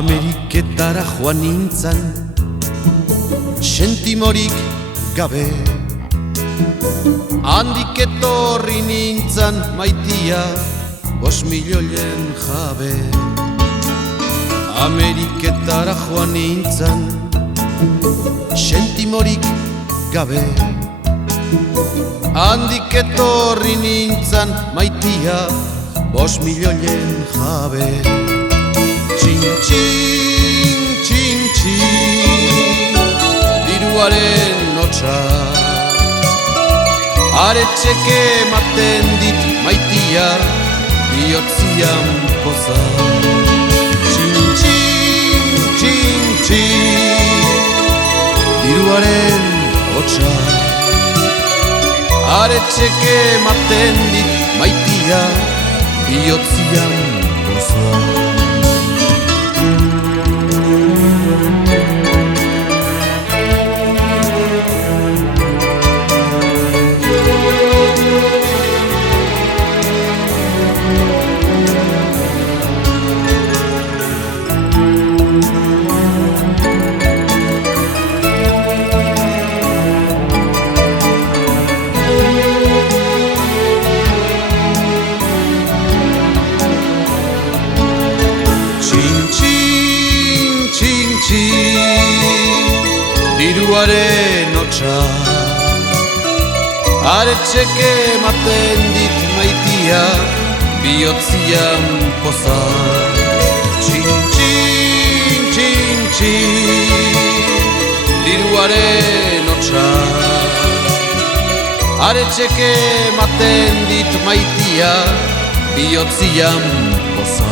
Ameriketara joan nintzan, sentimorik gabe. Handik etorri nintzan maitia, 5 milioien jabe. Ameriketara joan nintzan, sentimorik gabe. Handik etorri nintzan maitia, 5 milioien jabe. Txin, txin, txin, txin, diruaren hotsa, aretxeke ematen dit maitia, bihotzian poza. Txin, txin, txin, txin, diruaren hotsa, aretxeke ematen dit maitia, bihotzian poza. Diruaren hotsa, aretxeke ematen dit maitia, bihotzian poza. Txin, txin, txin, txin, diruaren hotsa, aretxeke ematen dit maitia, bihotzian poza.